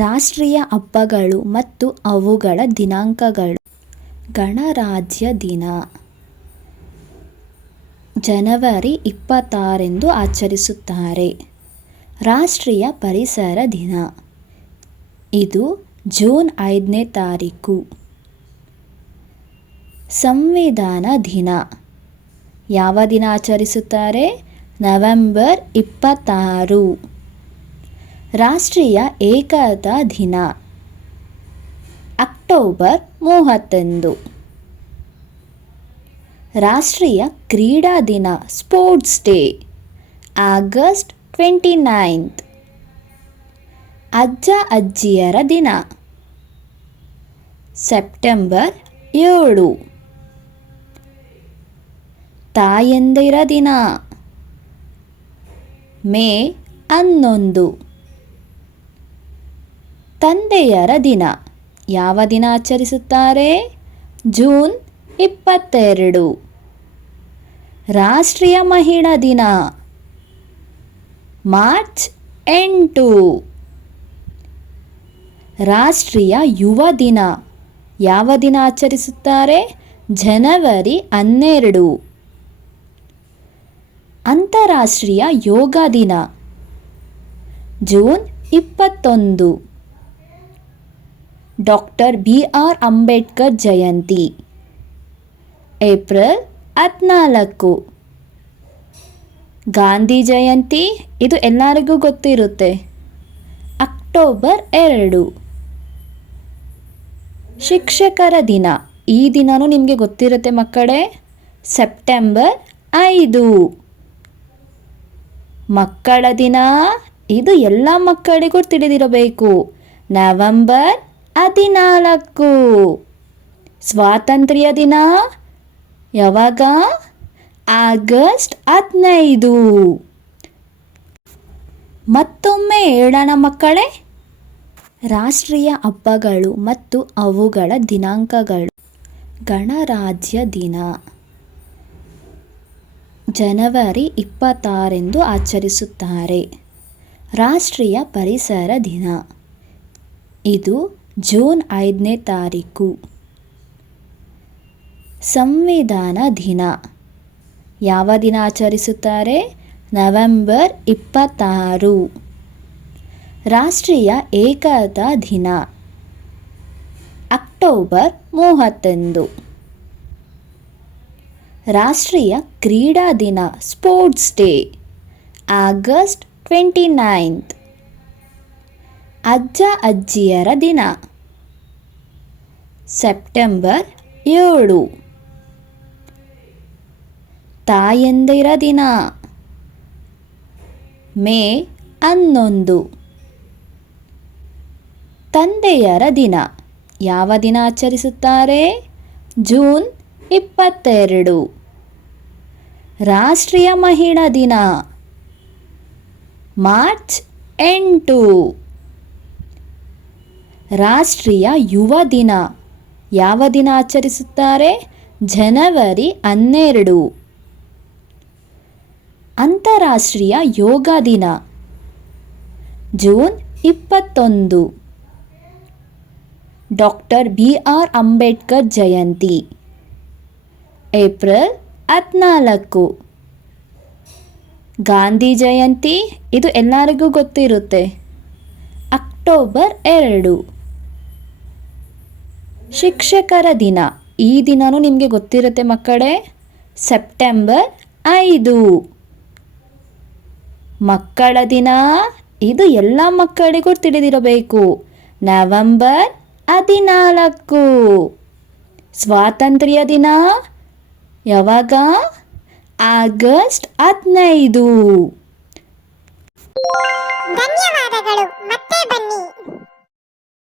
ರಾಷ್ಟ್ರೀಯ ಹಬ್ಬಗಳು ಮತ್ತು ಅವುಗಳ ದಿನಾಂಕಗಳು. ಗಣರಾಜ್ಯ ದಿನ ಜನವರಿ 26 ಆಚರಿಸುತ್ತಾರೆ. ರಾಷ್ಟ್ರೀಯ ಪರಿಸರ ದಿನ ಇದು ಜೂನ್ 5. ಸಂವಿಧಾನ ದಿನ ಯಾವ ದಿನ ಆಚರಿಸುತ್ತಾರೆ? ನವೆಂಬರ್ 26. ರಾಷ್ಟ್ರೀಯ ಏಕತಾ ದಿನ ಅಕ್ಟೋಬರ್ 31. ರಾಷ್ಟ್ರೀಯ ಕ್ರೀಡಾ ದಿನ ಸ್ಪೋರ್ಟ್ಸ್ ಡೇ ಆಗಸ್ಟ್ 29. ಅಜ್ಜ ಅಜ್ಜಿಯರ ದಿನ ಸೆಪ್ಟೆಂಬರ್ 7. ತಾಯಂದಿರ ದಿನ ಮೇ 11. ತಂದೆಯರ ದಿನ ಯಾವ ದಿನ ಆಚರಿಸುತ್ತಾರೆ? ಜೂನ್ 22. ರಾಷ್ಟ್ರೀಯ ಮಹಿಳಾ ದಿನ ಮಾರ್ಚ್ 8. ರಾಷ್ಟ್ರೀಯ ಯುವ ದಿನ ಯಾವ ದಿನ ಆಚರಿಸುತ್ತಾರೆ? ಜನವರಿ 12. ಅಂತಾರಾಷ್ಟ್ರೀಯ ಯೋಗ ದಿನ June 21. Doctor BR Ambedkar Jayanti April 14. Gandhi Jayanti ಇದು ಎಲ್ಲರಿಗೂ ಗೊತ್ತಿರುತ್ತೆ, ಅಕ್ಟೋಬರ್ 2. ಶಿಕ್ಷಕರ ದಿನ ಈ ದಿನವೂ ನಿಮಗೆ ಗೊತ್ತಿರುತ್ತೆ ಮಕ್ಕಳೇ, ಸೆಪ್ಟೆಂಬರ್ 5. ಮಕ್ಕಳ ದಿನ ಇದು ಎಲ್ಲ ಮಕ್ಕಳಿಗೂ ತಿಳಿದಿರಬೇಕು, ನವೆಂಬರ್ 14. ಸ್ವಾತಂತ್ರ್ಯ ದಿನ ಯಾವಾಗ? ಆಗಸ್ಟ್ 15. ಮತ್ತೊಮ್ಮೆ ಹೇಳೋಣ ಮಕ್ಕಳೇ, ರಾಷ್ಟ್ರೀಯ ಹಬ್ಬಗಳು ಮತ್ತು ಅವುಗಳ ದಿನಾಂಕಗಳು. ಗಣರಾಜ್ಯ ದಿನ ಜನವರಿ 26 ಆಚರಿಸುತ್ತಾರೆ. ರಾಷ್ಟ್ರೀಯ ಪರಿಸರ ದಿನ ಇದು ಜೂನ್ 5. ಸಂವಿಧಾನ ದಿನ ಯಾವ ದಿನ ಆಚರಿಸುತ್ತಾರೆ? ನವೆಂಬರ್ 26. ರಾಷ್ಟ್ರೀಯ ಏಕತಾ ದಿನ ಅಕ್ಟೋಬರ್ 31. ರಾಷ್ಟ್ರೀಯ ಕ್ರೀಡಾ ದಿನ ಸ್ಪೋರ್ಟ್ಸ್ ಡೇ ಆಗಸ್ಟ್ 29. ಅಜ್ಜ ಅಜ್ಜಿಯರ ದಿನ ಸೆಪ್ಟೆಂಬರ್ 7. ತಾಯಂದಿರ ದಿನ ಮೇ 11. ತಂದೆಯರ ದಿನ ಯಾವ ದಿನ ಆಚರಿಸುತ್ತಾರೆ? ಜೂನ್ 22. ರಾಷ್ಟ್ರೀಯ ಮಹಿಳಾ ದಿನ ಮಾರ್ಚ್ 8. ರಾಷ್ಟ್ರೀಯ ಯುವ ದಿನ ಯಾವ ದಿನ ಆಚರಿಸುತ್ತಾರೆ? ಜನವರಿ 12. ಅಂತಾರಾಷ್ಟ್ರೀಯ ಯೋಗ ದಿನ June 21. Doctor BR Ambedkar Jayanti April 14. Gandhi Jayanti ಇದು ಎಲ್ಲರಿಗೂ ಗೊತ್ತಿರುತ್ತೆ, ಅಕ್ಟೋಬರ್ 2. ಶಿಕ್ಷಕರ ದಿನ ಈ ದಿನವೂ ನಿಮಗೆ ಗೊತ್ತಿರುತ್ತೆ ಮಕ್ಕಳೇ, ಸೆಪ್ಟೆಂಬರ್ 5. ಮಕ್ಕಳ ದಿನ ಇದು ಎಲ್ಲ ಮಕ್ಕಳಿಗೂ ತಿಳಿದಿರಬೇಕು, ನವೆಂಬರ್ 14. ಸ್ವಾತಂತ್ರ್ಯ ದಿನ ಯಾವಾಗ? ಆಗಸ್ಟ್ 15. ಧನ್ಯವಾದಗಳು.